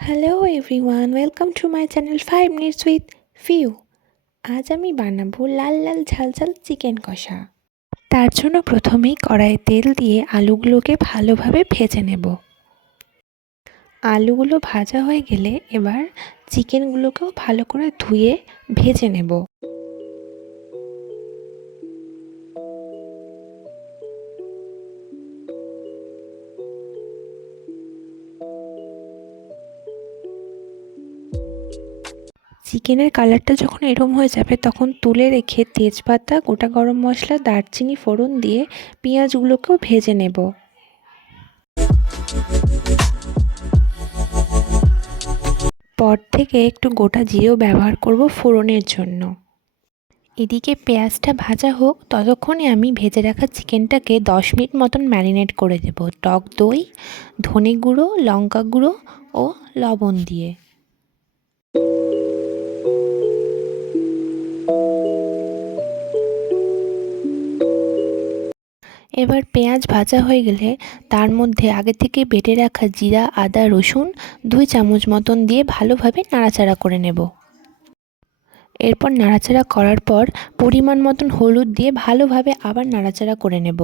Hello everyone welcome to my channel five minutes with few আজ আমি বানাবো লাল লাল ঝাল ঝাল চিকেন কষা। তার জন্য প্রথমেই কড়াইয়ে তেল দিয়ে আলুগুলোকে ভালোভাবে ভেজে নেব। আলুগুলো ভাজা হয়ে গেলে এবার চিকেনগুলোকেও ভালো করে ধুয়ে ভেজে নেব। চিকেনের কালারটা যখন এরম হয়ে যাবে, তখন তুলে রেখে তেজপাতা, গোটা গরম মশলা, দারচিনি ফোড়ন দিয়ে পেঁয়াজগুলোকেও ভেজে নেব। পর থেকে একটু গোটা জিরেও ব্যবহার করব ফোড়নের জন্য। এদিকে পেঁয়াজটা ভাজা হোক, ততক্ষণে আমি ভেজে রাখা চিকেনটাকে দশ মিনিট মতন ম্যারিনেট করে দেব। টক দই, ধনে গুঁড়ো, লঙ্কা গুঁড়ো ও লবণ দিয়ে। এবার পেঁয়াজ ভাজা হয়ে গেলে তার মধ্যে আগে থেকে বেটে রাখা জিরা, আদা, রসুন দুই চামচ মতন দিয়ে ভালোভাবে নাড়াচাড়া করে নেব। এরপর নাড়াচাড়া করার পর পরিমাণ মতন হলুদ দিয়ে ভালোভাবে আবার নাড়াচাড়া করে নেব।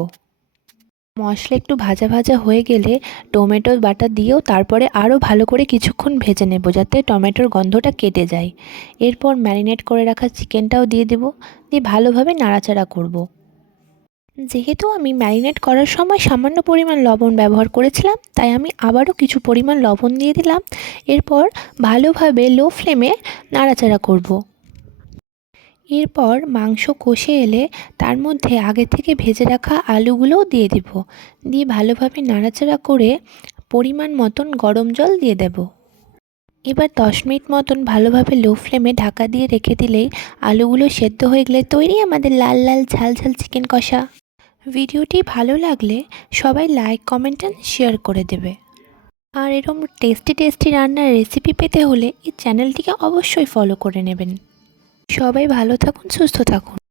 মশলা একটু ভাজা ভাজা হয়ে গেলে টমেটো বাটা দিয়েও তারপরে আরও ভালো করে কিছুক্ষণ ভেজে নেব যাতে টমেটোর গন্ধটা কেটে যায়। এরপর ম্যারিনেট করে রাখা চিকেনটাও দিয়ে দেব, দিয়ে ভালোভাবে নাড়াচাড়া করব। যেহেতু আমি ম্যারিনেট করার সময় সামান্য পরিমাণ লবণ ব্যবহার করেছিলাম, তাই আমি আবারও কিছু পরিমাণ লবণ দিয়ে দিলাম। এরপর ভালোভাবে লো ফ্লেমে নাড়াচাড়া করব। এরপর মাংস কষে এলে তার মধ্যে আগে থেকে ভেজে রাখা আলুগুলোও দিয়ে দিব। দিয়ে ভালোভাবে নাড়াচাড়া করে পরিমাণ মতন গরম জল দিয়ে দেব। এবার দশ মিনিট মতন ভালোভাবে লো ফ্লেমে ঢাকা দিয়ে রেখে দিলেই আলুগুলো সেদ্ধ হয়ে গেলে তৈরি আমাদের লাল লাল ঝাল ঝাল চিকেন কষা। ভিডিওটি ভালো লাগলে সবাই লাইক, কমেন্ট অ্যান্ড শেয়ার করে দেবে। আর এরকম টেস্টি টেস্টি রান্নার রেসিপি পেতে হলে এই চ্যানেলটিকে অবশ্যই ফলো করে নেবেন। সবাই ভালো থাকুন, সুস্থ থাকুন।